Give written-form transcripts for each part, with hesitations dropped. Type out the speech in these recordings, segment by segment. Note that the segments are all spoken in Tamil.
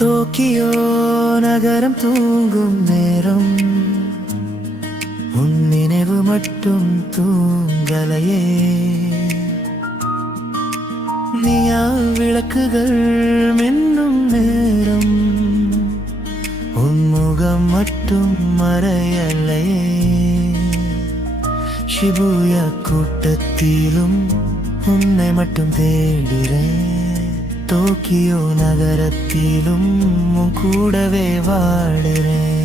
டோக்கியோ நகரம் தூங்கும் நேரம், உன் நினைவு மட்டும் தூங்கலையே. நீயா விளக்குகள் மின்னும் நேரம், உன் முகம் மட்டும் மறையலையே. ஷிபுயா கூட்டத்திலும் உன்னை மட்டும் தேடுறேன். டோக்கியோ நகரத்திலும் உன் கூடவே வாடுறேன்.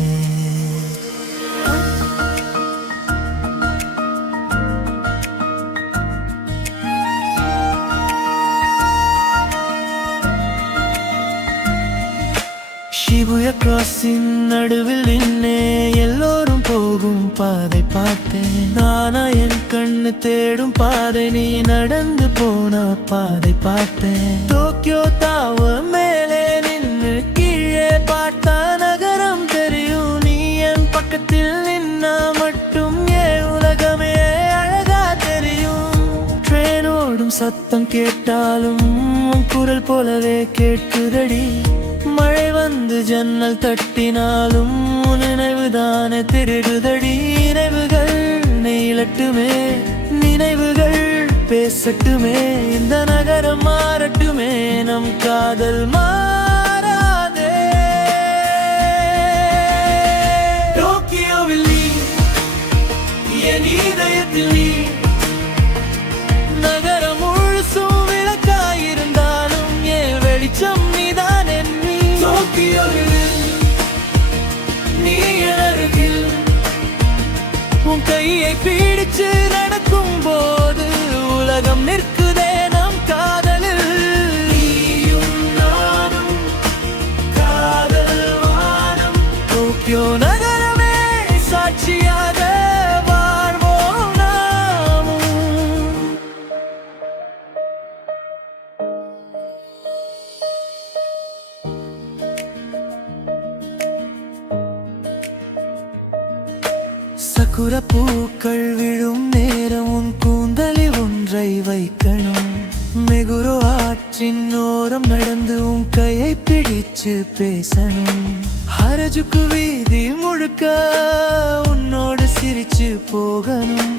ஷிபுயா கிராஸின் நடுவில் நின்னே எல்லோரும் போகும் பாதை பார்த்தேன். நானா என் கண்ணு தேடும் பாதை, நீ நடந்து போன பாதை பார்த்தேன். டோக்கியோ டவர் மேலே நின்று கீழே பார்த்தா நகரம் தெரியும். நீ என் பக்கத்தில் நின்னா மட்டும் ஏன் உலகமே அழகா தெரியும். ட்ரெயின் ஓடும் சத்தம் கேட்டாலும் உன் குரல் போலவே கேட்குதடி. மழை வந்து ஜன்னல் தட்டினாலும் நினைவுதானே திருடுதடி. நினைவுகள் நீளட்டுமே, நினைவுகள் பேசட்டுமே, இந்த நகரம் மாறட்டுமே, நம் காதல் மாறாதே. டோக்கியோவில் நீ, என் இதயத்தில் நீ, நகரம் முழுசும் விளக்காயிருந்தாலும் ஏன் வெளிச்சம் நீ என் அருகில். உன் கையை பிடிச்சு நடக்கும் போது உலகம் நிற்குதே நம் காதலில். நீயும் நானும் காதல் வானம். டோக்கியோ நகரமே சாட்சியாக வாழ்வோம் நாமும். சக்குர பூக்கள் விழும் நேரம், உன் கூந்தலில் ஒன்றை வைக்கணும். மெகுரோ ஆற்றின் ஓரம் நடந்து உன் கையை பிடிச்சு பேசணும். ஹரஜுக்கு வீதி முழுக்க உன்னோடு சிரிச்சு போகணும்.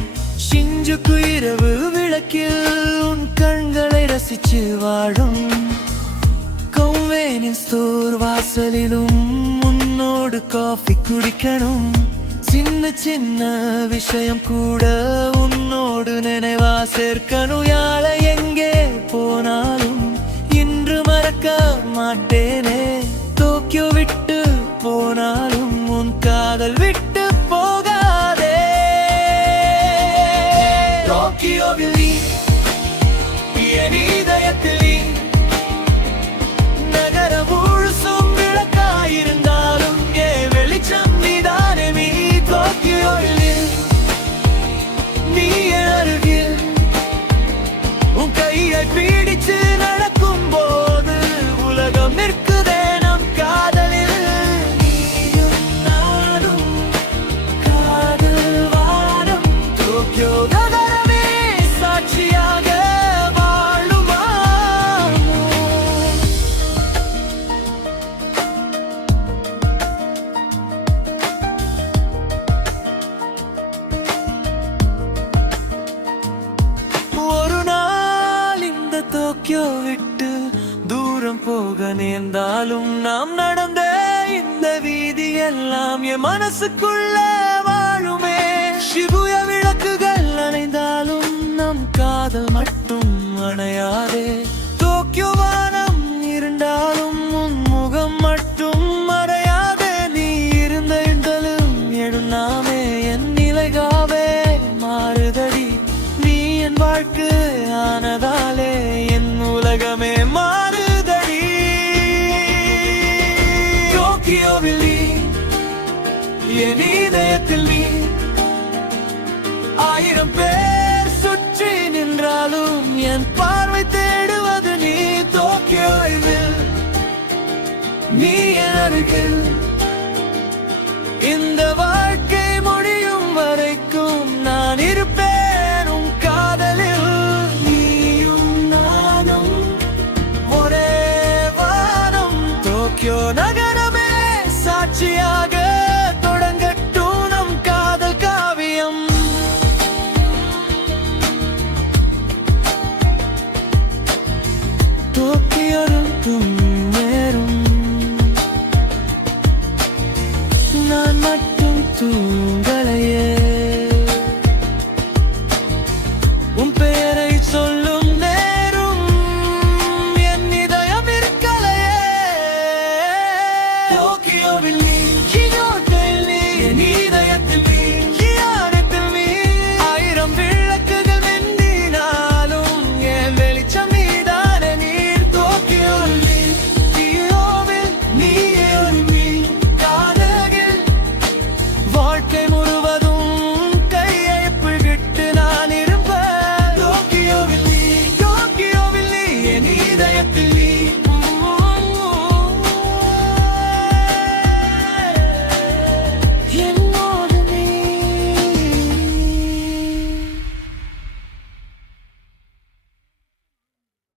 ஷிஞ்சுக்கு இரவு விளக்கில் உன் கண்களை ரசிச்சு வாழும். கௌவேனின் ஸ்டோர் வாசலிலும் உன்னோடு காஃபி குடிக்கணும். சின்ன சின்ன விஷயம் கூட உன்னோடு நினைவா சேர்க்கணும். யாழை எங்கே போனாலும் இன்று மறக்க மாட்டேனே. டோக்கியோ விட்டு போனாலும் உன் காதல் விட்டு போகாதே. டோக்கியோவில் நீ, என் இதயத்தில் நீ, நகரம் முழுசும் விளக்காயிருந்தாலும் ஏன் வெளிச்சம் நீதானே. நீ என் அருகில், உன் கையை பிடிச்சு நடக்கும் போது உலகம் நிற்குதே நம் காதலில். நீயும் நானும் காதல் வானம். டோக்கியோ நகரமே சாட்சியாக வாழுமா. டோக்கியோ விட்டு தூரம் போக நேர்ந்தாலும் நாம் நடந்த இந்த வீதி எல்லாம் என் மனசுக்குள்ள வாழுமே. ஷிபுயா விளக்குகள் அணைந்தாலும் நம் காதல் மட்டும் அணையாதே. டோக்கியோ வானம் இருந்தாலும் உன் முகம் மட்டும் மறையாதே. நீ இருந்த இடலும் எழுநாமே என் நிலைகாவே மாறுதடி. நீ என் வாழ்க்கை ஆனதாலே என் உலகமே மாறுதடி. டோக்கியோவில் நீ, என் இதயத்தில் நீ, ஆயிரம் பேர் சுற்றி நின்றாலும் என் பார்வை தேடுவது நீ. டோக்கியோவில் நீ என் அருகில், இந்த வாழ்க்கை முடியும் வரைக்கும் நான் இருப்பேன் உன் காதலில். நீயும் நானும் ஒரே வானம். டோக்கியோ நகரமே சாட்சியாக தொடங்கட்டும் நம் காதல் காவியம். டோக்கியோ